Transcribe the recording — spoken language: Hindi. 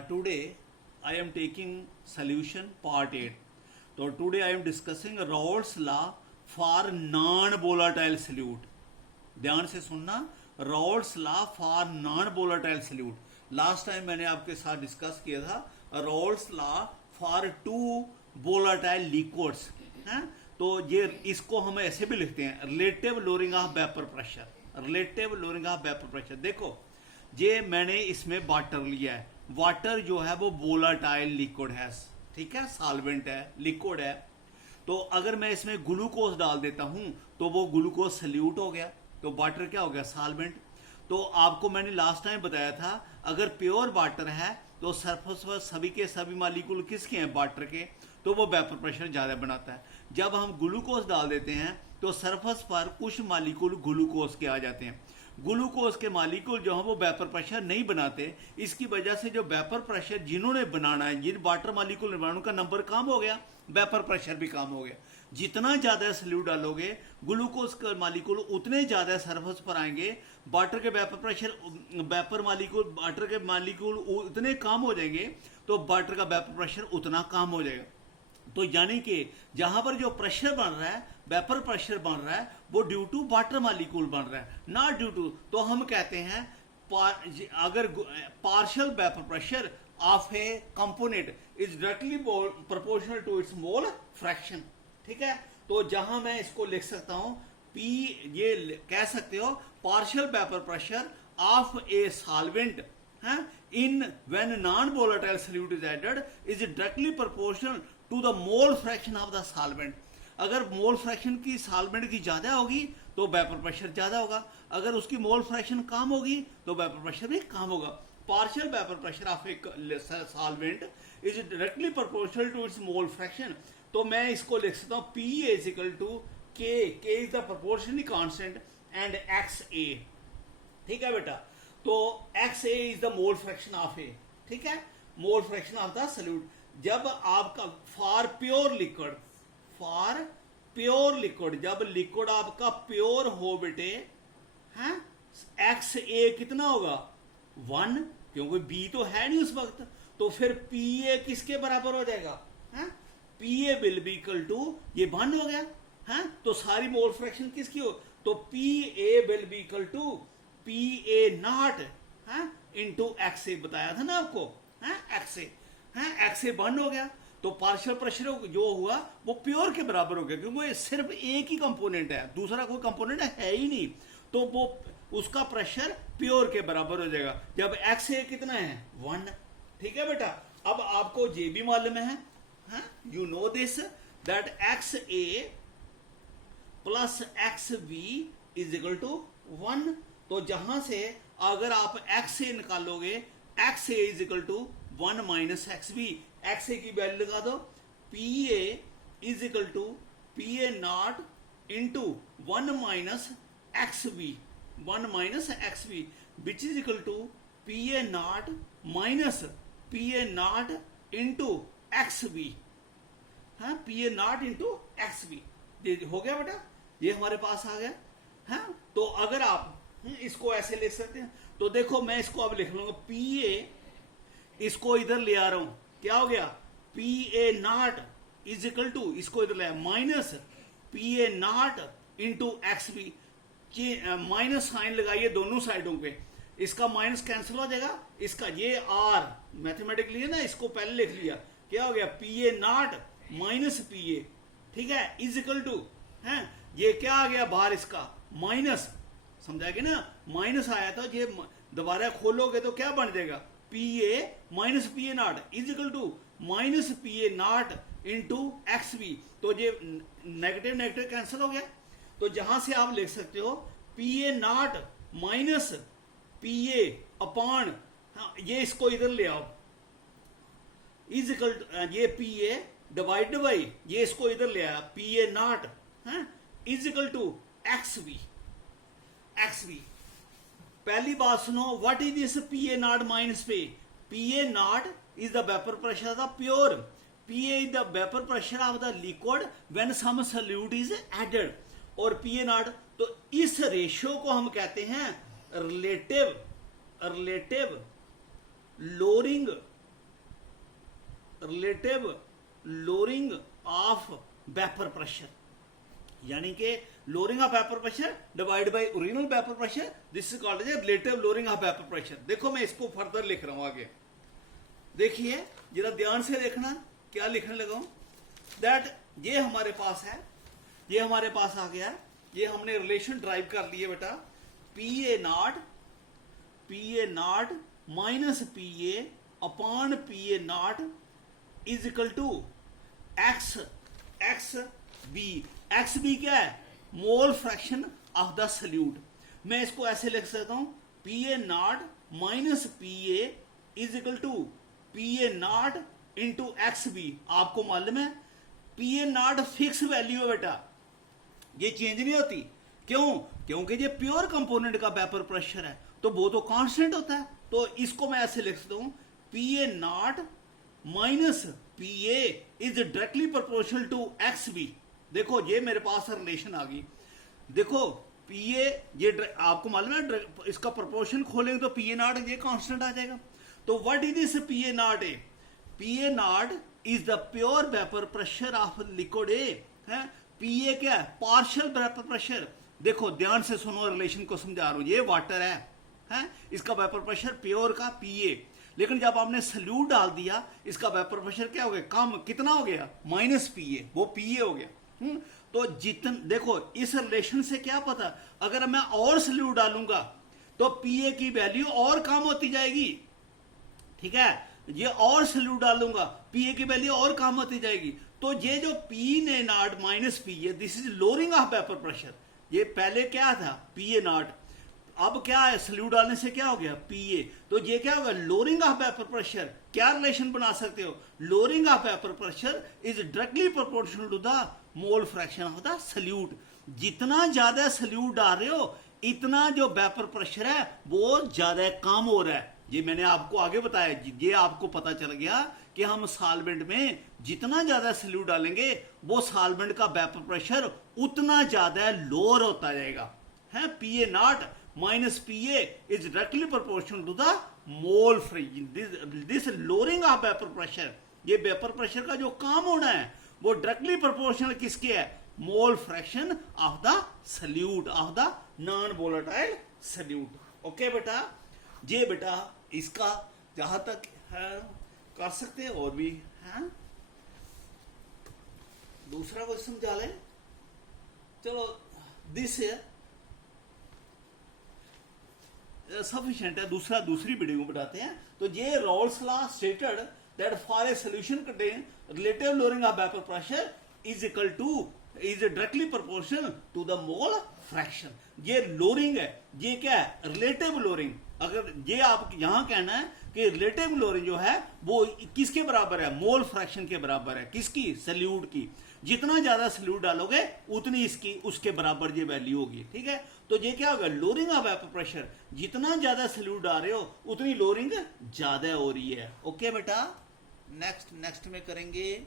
Today I am taking solution part 8. So today I am discussing Raoult's law for non-volatile solute. ध्यान से सुनना, Raoult's law for non-volatile solute. Last time मैंने आपके साथ डिस्कस किया था Raoult's law for two volatile liquids. हैं? तो ये इसको हम ऐसे भी लिखते हैं relative lowering of vapour pressure. Relative lowering of vapour pressure. देखो ये मैंने इसमें वाटर लिया है. वाटर जो है वो वोलाटाइल लिक्विड है, ठीक है, सॉल्वेंट है, लिक्विड है. तो अगर मैं इसमें ग्लूकोज डाल देता हूं तो वो ग्लूकोज सल्यूट हो गया, तो वाटर क्या हो गया, सॉल्वेंट. तो आपको मैंने लास्ट टाइम बताया था अगर प्योर वाटर है तो सरफेस पर सभी के सभी मालिक्यूल किसके हैं, वाटर के, तो वो वेपर प्रेशर ज़्यादा बनाता है. जब हम ग्लूकोज डाल देते हैं तो सरफेस पर कुछ मालिक्यूल ग्लूकोज के आ जाते हैं. ग्लूकोज के मालिक्यूल जो है वो वेपर प्रेशर नहीं बनाते. इसकी वजह से जो वेपर प्रेशर जिन्होंने बनाना है, जिन वाटर मालिक्यूल बनाने का नंबर कम हो गया, वेपर प्रेशर भी कम हो गया. जितना ज़्यादा सल्यूट डालोगे ग्लूकोज के मालिक्यूल उतने ज़्यादा सरफेस पर आएंगे. वाटर के वेपर प्रेशर, वाटर के मालिक्यूल उतने कम हो जाएंगे तो वाटर का वेपर प्रेशर उतना कम हो जाएगा. तो यानी कि जहां पर जो प्रेशर बन रहा है, वेपर प्रेशर बन रहा है, वो ड्यू टू वाटर मालिक्यूल बन रहा है, नॉट ड्यू टू. तो हम कहते हैं अगर partial vapour pressure of a component is directly proportional to its mole fraction. ठीक है, तो जहां मैं इसको लिख सकता हूं पी, ये कह सकते हो partial vapour pressure of a solvent in when non-volatile solute is added is directly proportional to the mole fraction of the solvent. अगर मोल फ्रैक्शन की सॉल्वेंट की ज्यादा होगी तो वेपर प्रेशर ज्यादा होगा, अगर उसकी मोल फ्रैक्शन कम होगी तो वेपर प्रेशर भी कम होगा. Partial vapour pressure of a solvent is directly proportional to its mole fraction. तो मैं इसको लिख सकता हूं P is equal to K is the proportionally constant and XA. ठीक है बेटा, तो XA is the mole fraction of A. ठीक है, mole fraction of the solute. जब आपका फॉर प्योर लिक्विड जब लिक्विड आपका प्योर हो बेटे, हैं, XA कितना होगा, 1, क्योंकि B तो है नहीं उस वक्त. तो फिर PA किसके बराबर हो जाएगा, हैं, PA will be equal to, ये 1 हो गया, हैं. तो सारी मोल फ्रैक्शन किसकी हो, तो PA will be equal to PA not into XA. बताया था ना आपको, XA, XA 1 हो गया. तो पार्शियल प्रेशर जो हुआ वो प्योर के बराबर हो गया, क्योंकि सिर्फ एक ही कंपोनेंट है, दूसरा कोई कंपोनेंट है ही नहीं. तो वो उसका प्रेशर प्योर के बराबर हो जाएगा जब XA कितना है, 1. ठीक है बेटा, अब आपको ये भी मालूम है, you know this that XA plus XB is equal to 1. तो जहां से अगर आप XA निकालोगे, XA is equal to 1 minus XB. XA की वैल्यू लगा दो, PA is equal to PA not into 1 minus XB, 1 minus XB which is equal to PA not minus PA not into XB. PA not into XB. हो गया बेटा, ये हमारे पास आ गया. तो अगर आप इसको ऐसे लिख सकते हैं, तो देखो मैं इसको अब लिख लूंगा PA, इसको इधर ले आ रहा हूं, क्या हो गया, PA nought is equal to, इसको इधर ले आया, minus PA not into XB. Minus sign लगाइए दोनों साइडों पे, इसका माइनस कैंसिल हो जाएगा, इसका ये R मैथमेटिकली है ना, इसको पहले लिख लिया, क्या हो गया, PA नॉट माइनस PA. ठीक है, इज इक्वल टू, ये क्या आ गया बाहर, इसका माइनस, समझाएंगे ना, माइनस आया था, ये दोबारा खोलोगे तो क्या बन जाएगा, PA minus PA nought is equal to minus PA not into XB. तो ये नेगेटिव नेगेटिव कैंसिल हो गया. तो जहां से आप लिख सकते हो PA not minus PA upon, ये इसको इधर ले आओ, इज इक्वल टू, ये PA डिवाइड बाई, ये इसको इधर ले आया, PA nought is equal to XB. पहली बात सुनो, what is this PA not minus पे, PA nought is the vapour pressure of the pure, PA is the vapour pressure of the liquid when some solute is added, और PA नॉट. तो इस रेशियो को हम कहते हैं relative lowering relative lowering of vapour pressure, यानी कि lowering of vapour pressure divide by original vapour pressure, this is called as relative lowering of vapour pressure. देखो मैं इसको फर्दर लिख रहा हूं आगे, देखिए जरा ध्यान से देखना क्या लिखने लगा हूं। दैट ये हमारे पास है, ये हमारे पास आ गया, ये हमने रिलेशन ड्राइव कर लिए बेटा, P A nought minus P A upon P A nought is equal to X B. X B क्या है? Mole fraction of the solute. मैं इसको ऐसे लिख सकता हूं, P A nought minus P A is equal to P A nought into X B. आपको मालूम है P A nought fix value है बेटा, ये चेंज नहीं होती। क्यों? क्योंकि ये प्योर कंपोनेंट का वेपर प्रेशर है, तो वो तो कांस्टेंट होता है। तो इसको मैं ऐसे लिख सकता हूं, P A nought minus P A is directly proportional to X B. देखो ये मेरे पास रिलेशन आ गई। देखो पी ए, ये आपको मालूम है इसका प्रोपोर्शन खोलेंगे तो पी ए नॉट ये कांस्टेंट आ जाएगा। तो what is this P A not a? P A nought is the pure vapour pressure of liquid A है। पी ए क्या है? Partial vapour pressure. देखो ध्यान से सुनो, रिलेशन को समझा रहा हूं। ये वाटर है इसका वेपर प्रेशर प्योर का पी ए, लेकिन जब आपने सल्यूट डाल दिया इसका वेपर प्रेशर क्या हो गया? कम। कितना हो गया? माइनस पी ए, वो पी ए हो गया। तो जितन देखो इस रिलेशन से क्या पता, अगर मैं और सल्यूट डालूंगा तो पी ए की वैल्यू और कम होती जाएगी, ठीक है। ये और सल्यूट डालूंगा पी ए की वैल्यू और कम होती जाएगी। तो ये जो P A nought minus P A, this is lowering of vapour pressure. ये पहले क्या था? पी ए नॉट, अब क्या है? सल्यूट डालने से क्या हो गया? P A. तो ये क्या होगा? Lowering of vapour pressure. क्या रिलेशन बना सकते हो? Lowering of vapour pressure is directly proportional to the mole fraction of the solute. जितना ज्यादा सल्यूट डाल रहे हो इतना जो वेपर प्रेशर है वो ज्यादा कम हो रहा है। ये मैंने आपको आगे बताया, ये आपको पता चल गया कि हम सॉल्वेंट में जितना ज्यादा सल्यूट डालेंगे वो सॉल्वेंट का वेपर प्रेशर उतना ज्यादा लोअर होता जाएगा है। P A nought minus P A is directly proportional to the mole fraction. This lowering of vapour pressure, ये वेपर प्रेशर का जो काम होना है वो डायरेक्टली प्रोपोर्शनल किसके है? Mole fraction of the solute, of the non volatile solute. Okay बेटा, ये बेटा इसका जहां तक है कर सकते हैं, और भी है। दूसरा को समझा ले, चलो दिस सफिशिएंट है। दूसरी वीडियो में बताते हैं। तो ये Raoult's law stated that for a solution contain relative lowering of vapour pressure is equal to is directly proportional to the mole fraction. ये लोअरिंग है, ये क्या है? Relative lowering. अगर ये आप यहां कहना है कि रिलेटिव लोअरिंग जो है वो किसके बराबर है? मोल फ्रैक्शन के बराबर है। किसकी? सल्यूट की। जितना ज्यादा सल्यूट डालोगे उतनी इसकी उसके बराबर ये वैल्यू होगी, ठीक है। तो ये क्या होगा? लोअरिंग ऑफ वेपर प्रेशर, जितना ज्यादा सल्यूट डाल रहे हो उतनी लोअरिंग ज्यादा हो रही है। ओके बेटा, नेक्स्ट में करेंगे।